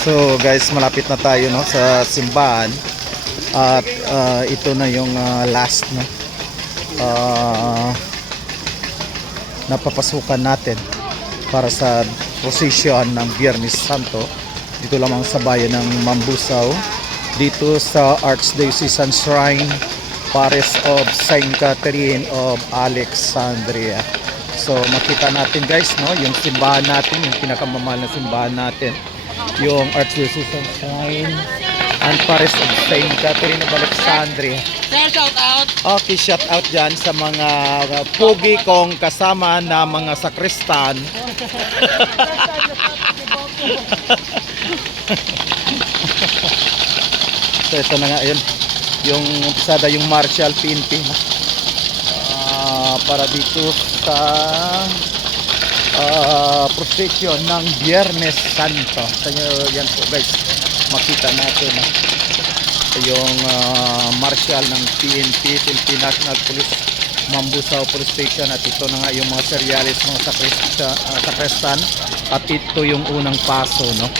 So guys, malapit na tayo no sa simbahan at ito na yung last no napapasukan natin para sa procession ng Biyernes Santo dito lamang sa bayan ng Mambusaw, dito sa Archdiocesan Shrine Parish of Saint Catherine of Alexandria. So makita natin guys no yung simbahan natin, yung pinakamamahal na simbahan natin, yung Archdiocesan Shrine and Parish of Saint Catherine of Alexandria. Shout out! Okay, shout out dyan sa mga pugi kong kasama na mga sakristan. So ito na nga yun, yung umpisada yung Martial PNP para dito sa procession ng Biyernes Santo. So yan po guys, makita natin yung martial ng PNP, Philippine National Police Mambusaw Police Station, at ito na nga yung mga serialis, mga sakristan, at ito yung unang paso no.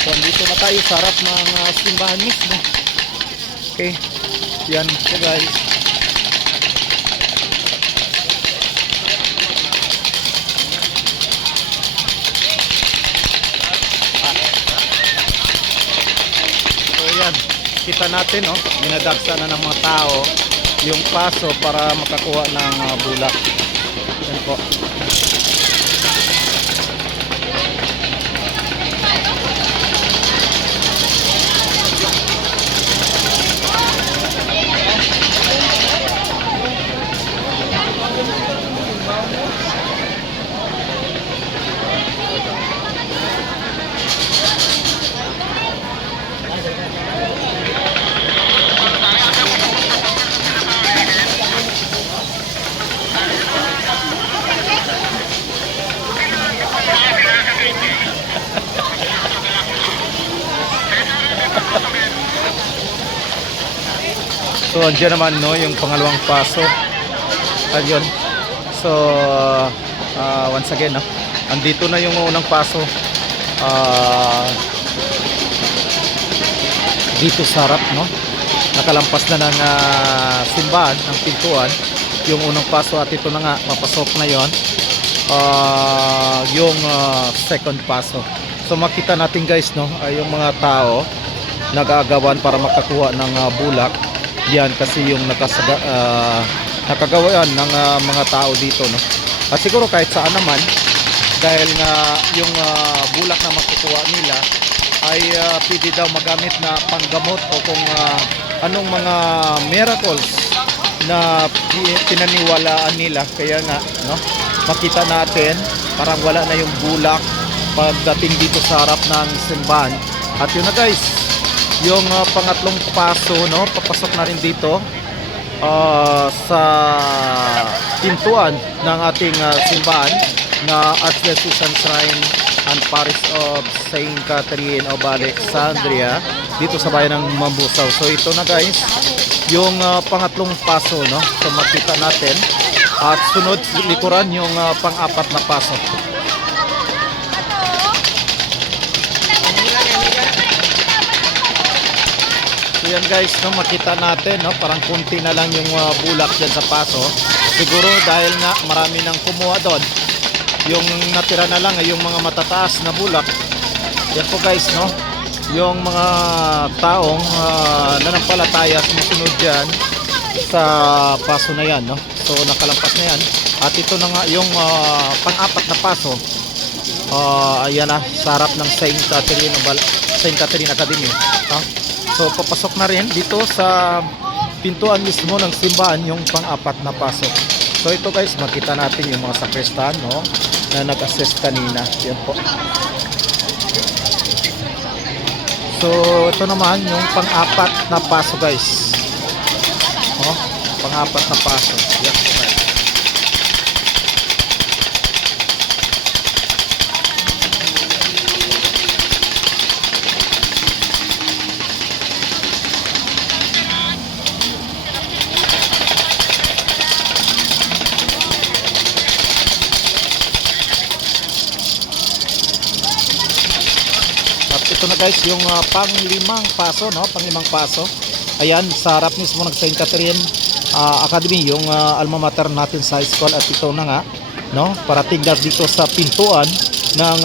So andito na tayo sa harap ng simbahan mismo. Okay, yan po guys. So yan, kita natin no, dinadagsa na ng mga tao yung paso para makakuha ng bulak. Yan po. So andyan naman no yung pangalawang paso. Ayun. So once again no, andito na yung unang paso. Dito sa harap no. Nakalampas na ng simbahan, ng pintuan, yung unang paso, at ito na nga mapasok na yon. Yung second paso. So makita natin guys no, yung mga tao nag-aagawan para makakuha ng bulak. Yan kasi yung nakagawa yan ng mga tao dito no. At siguro kahit saan naman, dahil nga yung bulak na makukuha nila ay pwede daw magamit na panggamot o kung anong mga miracles na pinaniwalaan nila. Kaya nga no, makita natin parang wala na yung bulak pagdating dito sa harap ng simbahan. At yun na guys, yung pangatlong paso no, papasok na rin dito sa pintuan ng ating simbahan na Archdiocesan Shrine and Parish of Saint Catherine of Alexandria, dito sa bayan ng Mambusaw. So ito na guys yung pangatlong paso no, so makita natin, at sunod likuran yung pang-apat na paso. So yan guys no, makita natin no, parang kunti na lang yung bulak dyan sa paso. Siguro dahil nga marami nang kumuha doon, yung natira na lang ay yung mga matataas na bulak. Yan po guys no, yung mga taong nanampalataya sumusunod dyan sa paso na yan no. So nakalampas na yan, at ito na nga yung pang-apat na paso. Ayan na, sa harap ng Saint Catherine Academy no? So papasok na rin dito sa pintuan mismo ng simbahan yung pang-apat na pasok. So ito guys, makita natin yung mga sakristan no, na nag-assist kanina. Yan po. So ito naman yung pang-apat na paso guys. Pang-apat na paso. Yan po guys. ito na guys yung pang-limang paso, no? Pang-limang paso. Ayan, sa harap mismo ng St. Catherine Academy, yung alma mater natin sa high school. At ito na nga, no? Parating na dito sa pintuan ng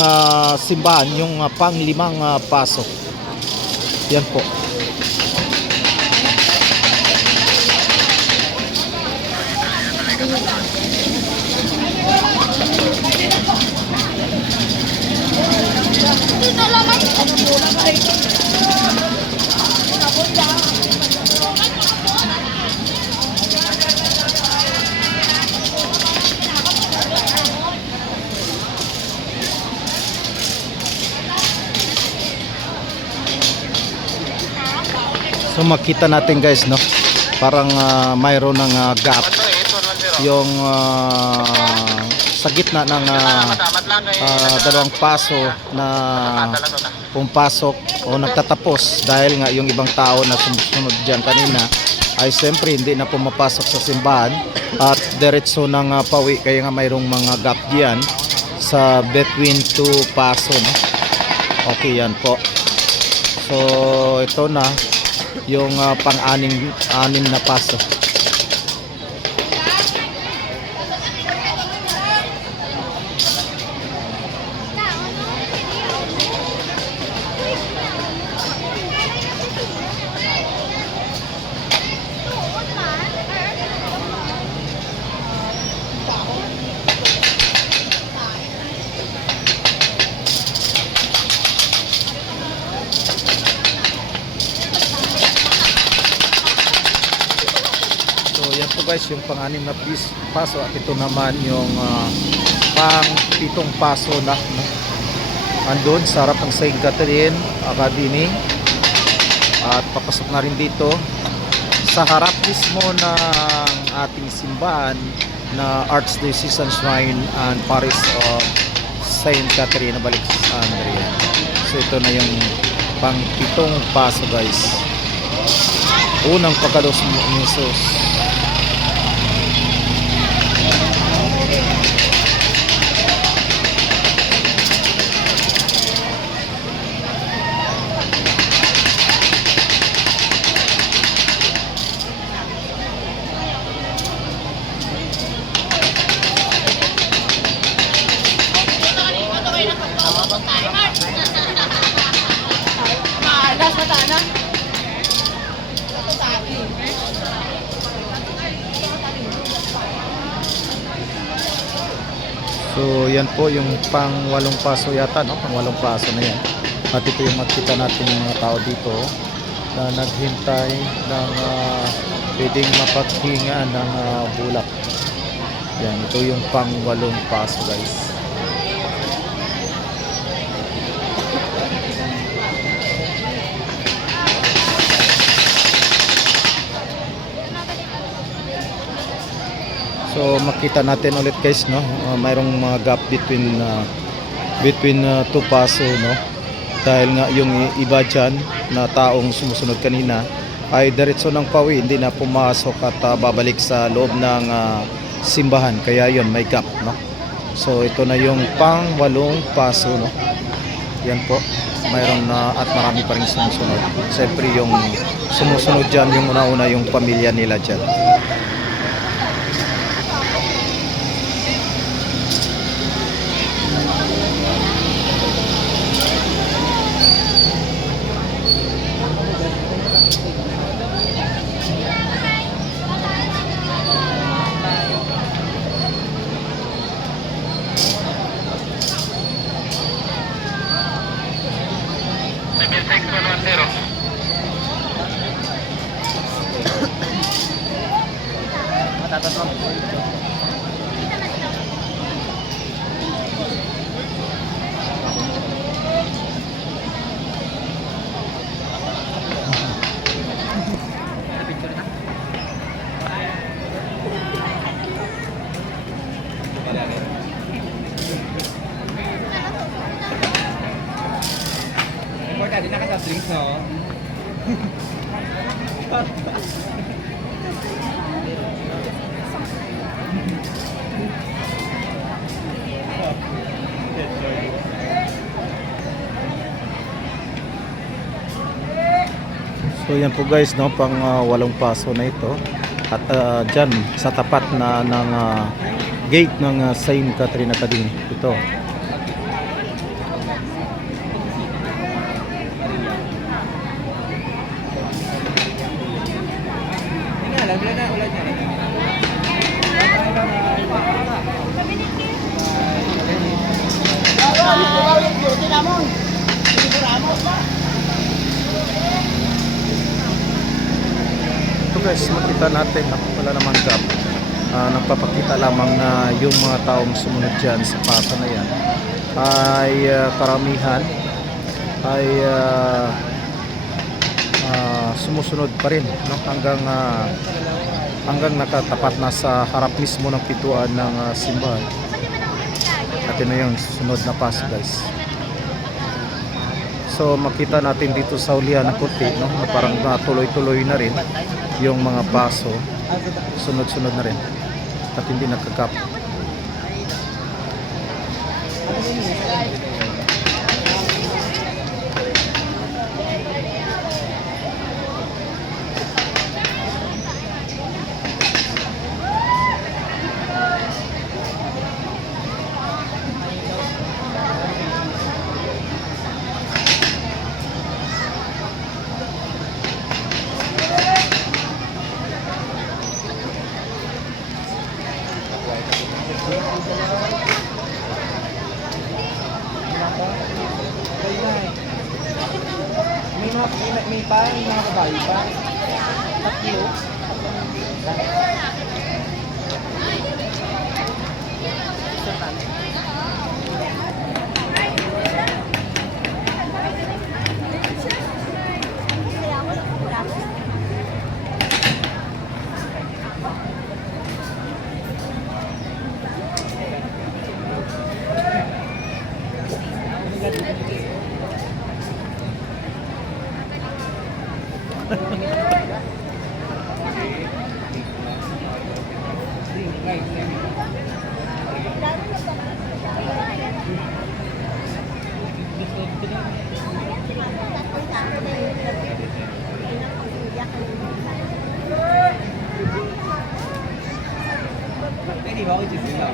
simbahan yung pang-limang paso. Yan po. So makita natin guys, no, parang mayroon ng gap yung sa gitna ng dalawang paso na pumapasok o nagtatapos, dahil nga yung ibang tao na sumusunod dyan kanina ay siyempre hindi na pumapasok sa simbahan at diretso ng pawi, kaya nga mayroong mga gap diyan sa between two paso, no? Okay, yan po. So ito na yung pang-anim na paso. Guys, yung pang-anim na paso at ito naman yung pang-pitong paso na, no? Andun sa harap ng St. Catherine Academy at papasok na rin dito sa harap mismo ng ating simbahan na Archdiocesan Shrine and Parish of St. Catherine Alexandria. So ito na yung pang-pitong paso guys, unang pagkalos ni Jesus. So yan po yung pang-walong paso yata, no? Pang-walong paso na yan. At ito yung makita natin yung mga tao dito na naghintay ng pwedeng mapaghinga ng bulak. Yan, ito yung pang-walong paso guys. So makita natin ulit guys, no, mayroong mga gap between two paso, no, dahil nga yung iba dyan na taong sumusunod kanina ay diretso ng pawi, hindi na pumasok at babalik sa loob ng simbahan, kaya yon may gap, no. So ito na yung pang-walong paso, no. Yan po, mayroon na at marami pa rin sumusunod. Siyempre yung sumusunod dyan, yung una-una yung pamilya nila dyan. Dati naka-soft drinks, no? So yan po guys, no, pang walong paso na ito. At dyan sa tapat na ng gate ng Saint Catherine Academy. Ito. Ulan na, ulan na. Ito guys, makita natin na wala namang gap. Nagpapakita lamang na yung mga taong sumunod dyan sa paso na yan ay karamihan ay sumusunod pa rin, no? Hanggang nakatapat na sa harap mismo ng pintuan ng simbahan. At yun na yung sunod na paso guys. So makita natin dito sa ulihan ng puti, no? Na parang tuloy-tuloy na rin yung mga paso, sunod-sunod na rin at hindi nakakap. May mga kabayo pa. Tatlo. Hindi ba ako sila?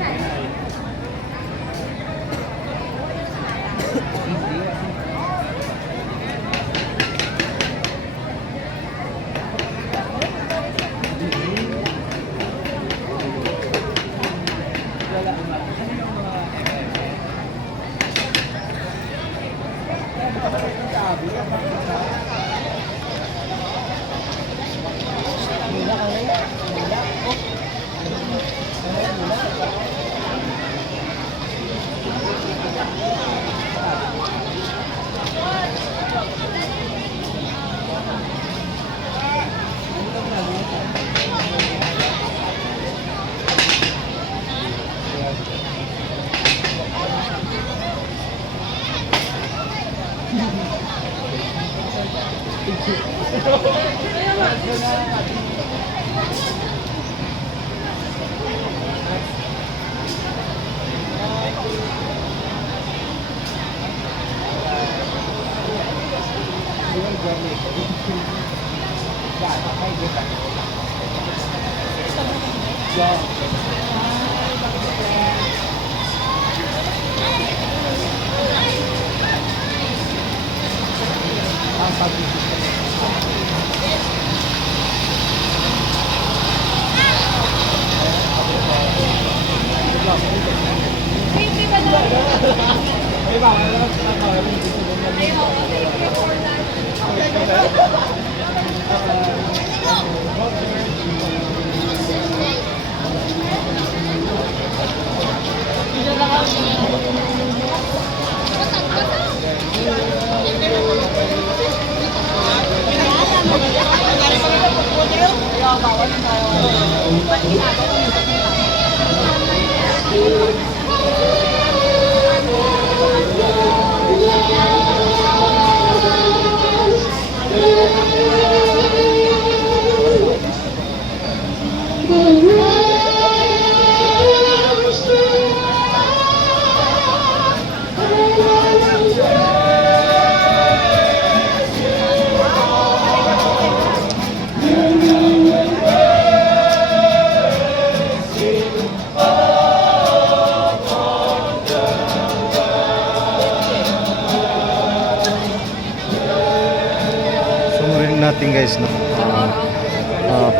natin guys, no?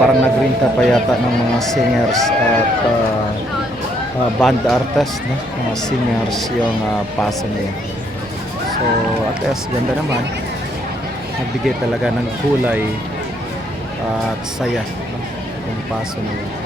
Parang nagrinta pa yata ng mga singers at band artists, no? Mga singers yung paso niya. So at least ganda naman, nagbigay talaga ng kulay at saya, no? Yung paso niya.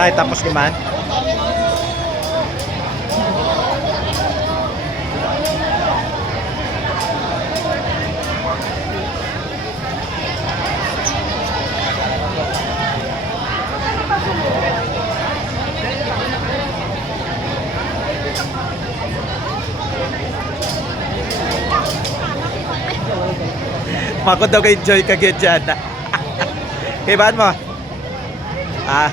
Ay, tapos naman. Mako daw kay Joy kagad dyan. Kay baan mo? Ah.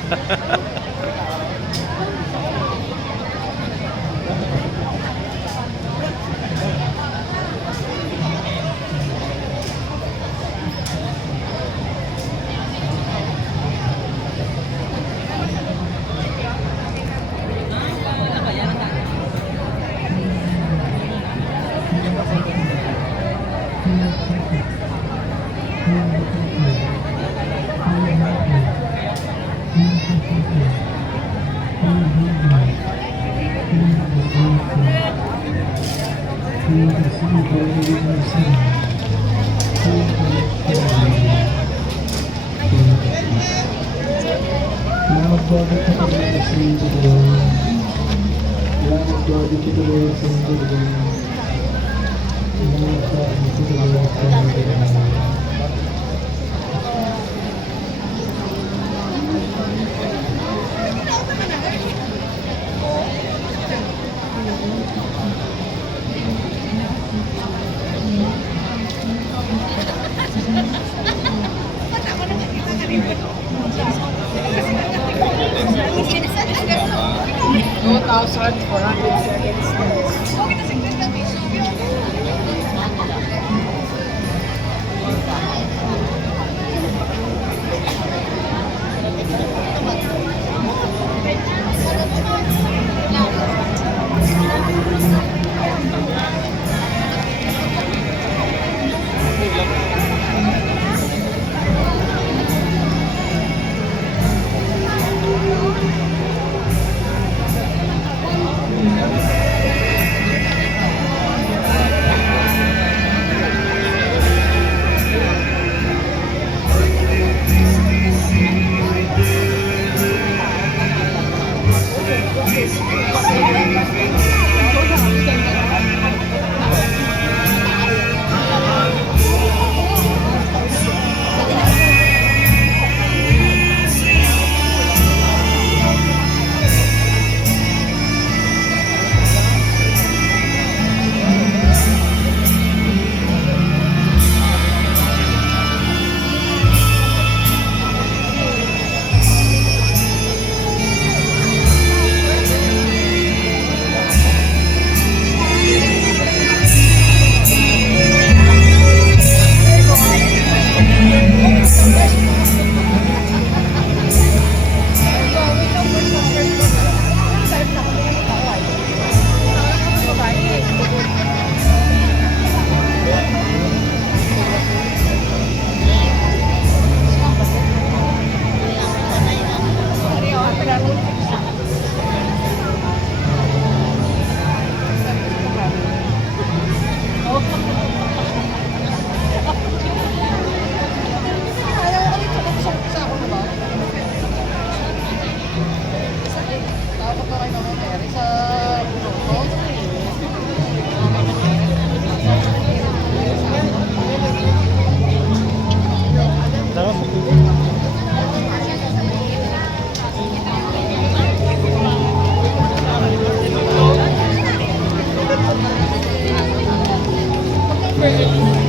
Thank you.